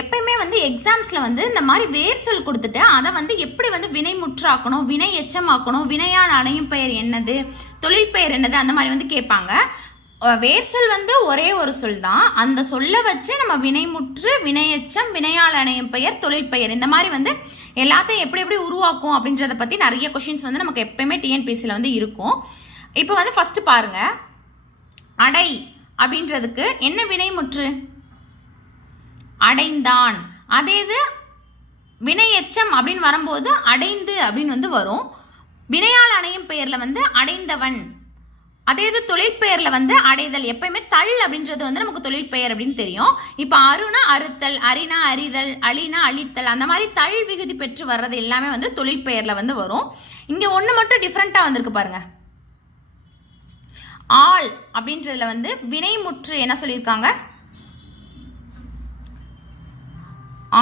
எப்பயுமே வந்து எக்ஸாம்ஸ்ல வந்து இந்த மாதிரி வேர் சொல் கொடுத்துட்டு அதை வந்து எப்படி வந்து வினை முற்றாக்கணும், வினை எச்சமாக்கணும், வினையால் அணையும் பெயர் என்னது, தொழில் பெயர் என்னது, அந்த மாதிரி வந்து கேட்பாங்க. வேர் சொல் வந்து ஒரே ஒரு சொல் தான். அந்த சொல்ல வச்சு நம்ம வினைமுற்று, வினையெச்சம், வினையால் அணையும் பெயர், தொழில் பெயர், இந்த மாதிரி வந்து எல்லாத்தையும் எப்படி எப்படி உருவாக்கும் அப்படின்றத பத்தி நிறைய கொஸ்டின்ஸ் வந்து நமக்கு எப்பயுமே டிஎன்பிஎஸ்சியில் வந்து இருக்கும். இப்போ வந்து ஃபர்ஸ்ட் பாருங்க, அடை அப்படின்றதுக்கு என்ன வினைமுற்று? அடைந்தான். அதே இது வினையெச்சம் அப்படின்னு வரும்போது அடைந்து அப்படின்னு வந்து வரும். வினையால் அணையும் பெயர்ல வந்து அடைந்தவன். அதே இது தொழில் பெயர்ல வந்து அடைதல். எப்பயுமே தள் அப்படின்றது வந்து நமக்கு தொழில் பெயர் அப்படின்னு தெரியும். இப்போ அருனா அறுத்தல், அரினா அறிதல், அழினா அழித்தல், அந்த மாதிரி தள் விகுதி பெற்று வர்றது எல்லாமே வந்து தொழில் பெயர்ல வந்து வரும். இங்க ஒன்று மட்டும் டிஃப்ரெண்டா வந்திருக்கு பாருங்க. ஆள் அப்படின்றதுல வந்து வினைமுற்று என்ன சொல்லியிருக்காங்க?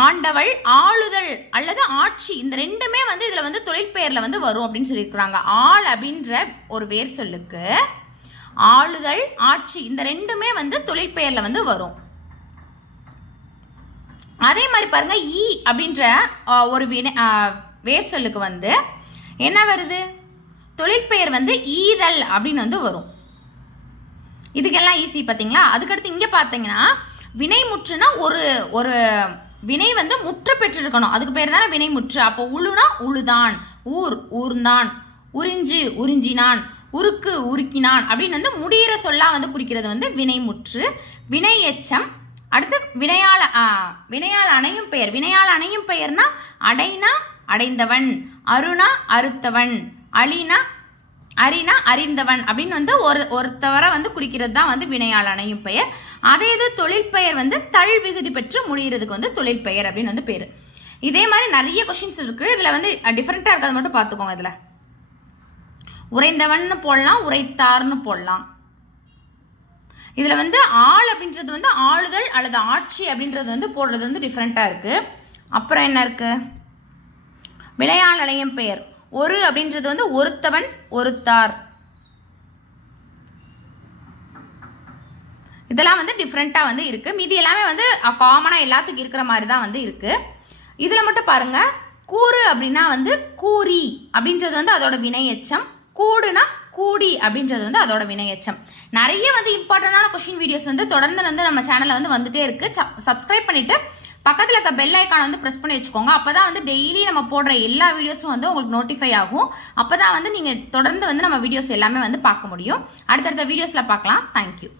ஆண்டவள், ஆளுதல் அல்லது ஆட்சி, இந்த ரெண்டுமே வந்து இதுல வந்து தொழிற்பெயர்ல வந்து வரும் அப்படின்னு சொல்லியிருக்காங்க. ஆள் அப்படின்ற ஒரு வேர் சொல்லுக்கு ஆளுதல், ஆட்சி, இந்த ரெண்டுமே வந்து தொழிற்பெயர்ல வந்து வரும். அதே மாதிரி பாருங்க, ஈ அப்படின்ற ஒரு வேர் சொல்லுக்கு வந்து என்ன வருது? தொழிற்பெயர் வந்து ஈதல் அப்படின்னு வந்து வரும். இதுக்கெல்லாம் ஈஸி பாத்தீங்களா? அதுக்கடுத்து இங்க பாத்தீங்கன்னா வினைமுற்றுனா ஒரு ஒரு வினை வந்து முற்று பெற்றிருக்கணும், அதுக்கு பேர் தானே வினைமுற்று. அப்போ உழுனா உழுதான், ஊர் ஊர்ந்தான், உறிஞ்சு உறிஞ்சினான், உருக்கு உருக்கினான் அப்படின்னு வந்து முடிகிற சொல்லா வந்து குறிக்கிறது வந்து வினைமுற்று. வினை எச்சம். அடுத்து வினையால் அணையும் பெயர். வினையால் அணையும் பெயர்னா அடைனா அடைந்தவன், அருணா அறுத்தவன், அழினா அரினா அறிந்தவன் அப்படின்னு வந்து ஒருத்தவரை வந்து குறிக்கிறது தான் வந்து வினையால் அணையும் பெயர். அதே இது தொழில் பெயர் வந்து தள் விகுதி பெற்று முடிகிறதுக்கு வந்து தொழில் பெயர் அப்படின்னு வந்து பேரு. இதே மாதிரி நிறைய கொஸ்டின்ஸ் இருக்கு. இதுல வந்து டிஃபரெண்டா இருக்கிறது மட்டும் பார்த்துக்கோங்க. இதுல உறைந்தவன் போடலாம், உரைத்தார்னு போடலாம். இதுல வந்து ஆள் அப்படின்றது வந்து ஆளுதல் அல்லது ஆட்சி அப்படின்றது வந்து போடுறது வந்து டிஃபரெண்டா இருக்கு. அப்புறம் என்ன இருக்கு? வினையால் அணையும் பெயர். ஒரு அப்படின்றது வந்து ஒருத்தவன், ஒருத்தார். இதெல்லாம் வந்து டிஃப்ரெண்டா வந்து இருக்கு. மீதி எல்லாமே வந்து காமனா எல்லாத்துக்கும் இருக்கிற மாதிரி தான் வந்து இருக்கு. இதுல மட்டும் பாருங்க, கூறு அப்படின்னா வந்து கூறி அப்படின்றது வந்து அதோட வினையெச்சம். கூடுனா கூடி அப்படின்றது வந்து அதோட வினையெச்சம். நிறைய வந்து இம்பார்ட்டன்டான கொஸ்டின் வீடியோஸ் வந்து தொடர்ந்து வந்து நம்ம சேனல்ல வந்து வந்துட்டே இருக்கு. சப்ஸ்கிரைப் பண்ணிட்டு பக்கத்தில் இருக்க பெல் ஐக்கான வந்து ப்ரெஸ் பண்ணி வச்சுக்கோங்க. அப்பதான் வந்து டெய்லி நம்ம போடுற எல்லா வீடியோஸும் வந்து உங்களுக்கு நோட்டிஃபை ஆகும். அப்பதான் வந்து நீங்க தொடர்ந்து வந்து நம்ம வீடியோஸ் எல்லாமே வந்து பார்க்க முடியும். அடுத்தடுத்த வீடியோஸ்ல பார்க்கலாம். தேங்க்யூ.